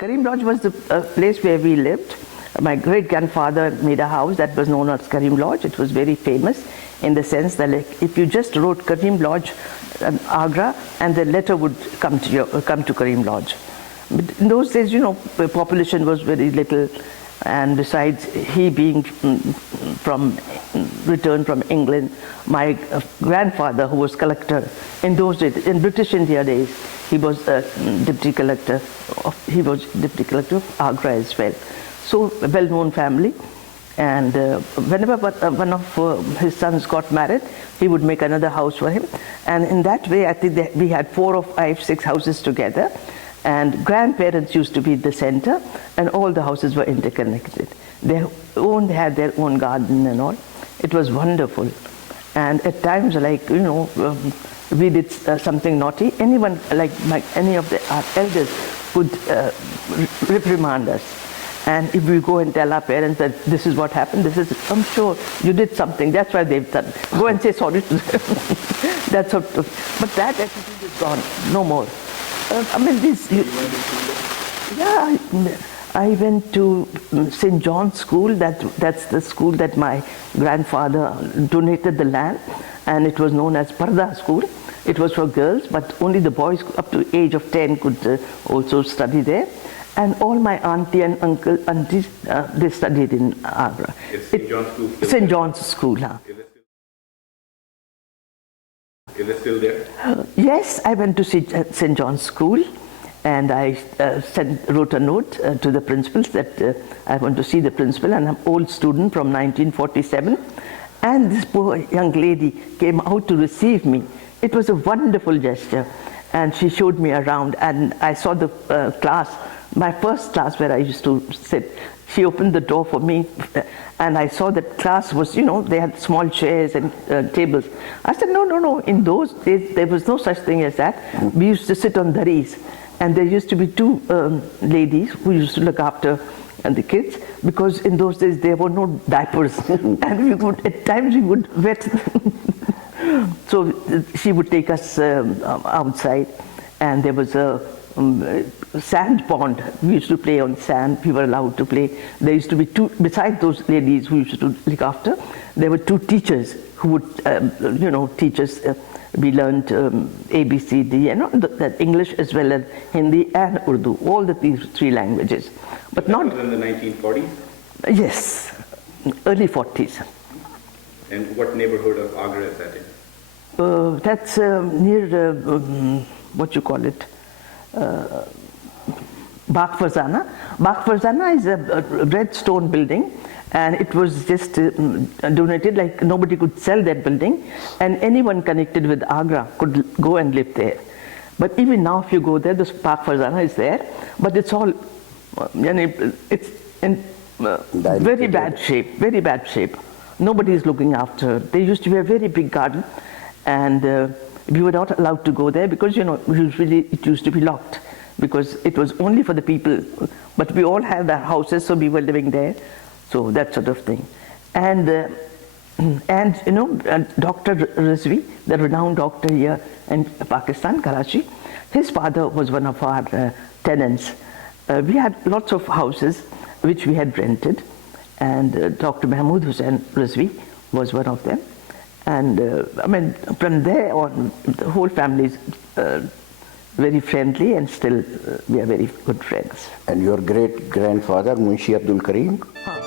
Karim Lodge was the place where we lived. My great-grandfather made a house that was known as Karim Lodge. It was very famous in the sense that, like, if you just wrote Karim Lodge, Agra, and the letter would come to Karim Lodge. But in those days, you know, the population was very little, and besides, he being returned from England, my grandfather, who was collector in those days, in British India days, he was deputy collector. He was deputy collector of Agra as well. So a well-known family, and whenever one of his sons got married, he would make another house for him, and in that way, I think we had 4 or 5, 6 houses together. And grandparents used to be the center, and all the houses were interconnected. They had their own garden and all. It was wonderful. And at times, like, you know, we did something naughty. Anyone, like any of our elders, would reprimand us. And if we go and tell our parents that this is what happened, I'm sure you did something. That's why they've done. Go and say sorry to them. That sort of. But that attitude is gone. No more. I mean, I went to St. John's School. That's the school that my grandfather donated the land, and it was known as Parda School. It was for girls, but only the boys up to age of 10 could also study there. And all my auntie and aunties, they studied in Agra. St. John's School. St. John's School, huh? Is it still there? Yes, I went to St. John's School, and I wrote a note to the principals that I want to see the principal, and I'm an old student from 1947. And this poor young lady came out to receive me. It was a wonderful gesture, and she showed me around, and I saw the class, my first class where I used to sit. She opened the door for me, and I saw that class was, you know, they had small chairs and tables. I said, no, in those days, there was no such thing as that. We used to sit on dharis, and there used to be 2 ladies who used to look after the kids, because in those days, there were no diapers, and at times we would wet them. So she would take us outside, and there was a sand pond. We used to play on sand. We were allowed to play. There used to be 2, besides those ladies who used to look after, there were 2 teachers who would, teach us. We learned A, B, C, D, and that English as well as Hindi and Urdu, all these 3 languages. But that not was in the 1940s? Yes, early 40s. And what neighborhood of Agra is that in? That's near, what you call it, Bagh Farzana. Bagh Farzana is a red stone building, and it was just donated, like nobody could sell that building, and anyone connected with Agra could go and live there. But even now, if you go there, this Bagh Farzana is there, but it's all, it's in very bad shape. Nobody is looking after. There used to be a very big garden, and we were not allowed to go there because, usually it used to be locked because it was only for the people. But we all had our houses, so we were living there. So that sort of thing. And Dr. Rizvi, the renowned doctor here in Pakistan, Karachi, his father was one of our tenants. We had lots of houses which we had rented, and Dr. Mahmood Hussain Rizvi was one of them. And from there on, the whole family is very friendly, and still we are very good friends. And your great-grandfather, Munshi Abdul Karim? Huh.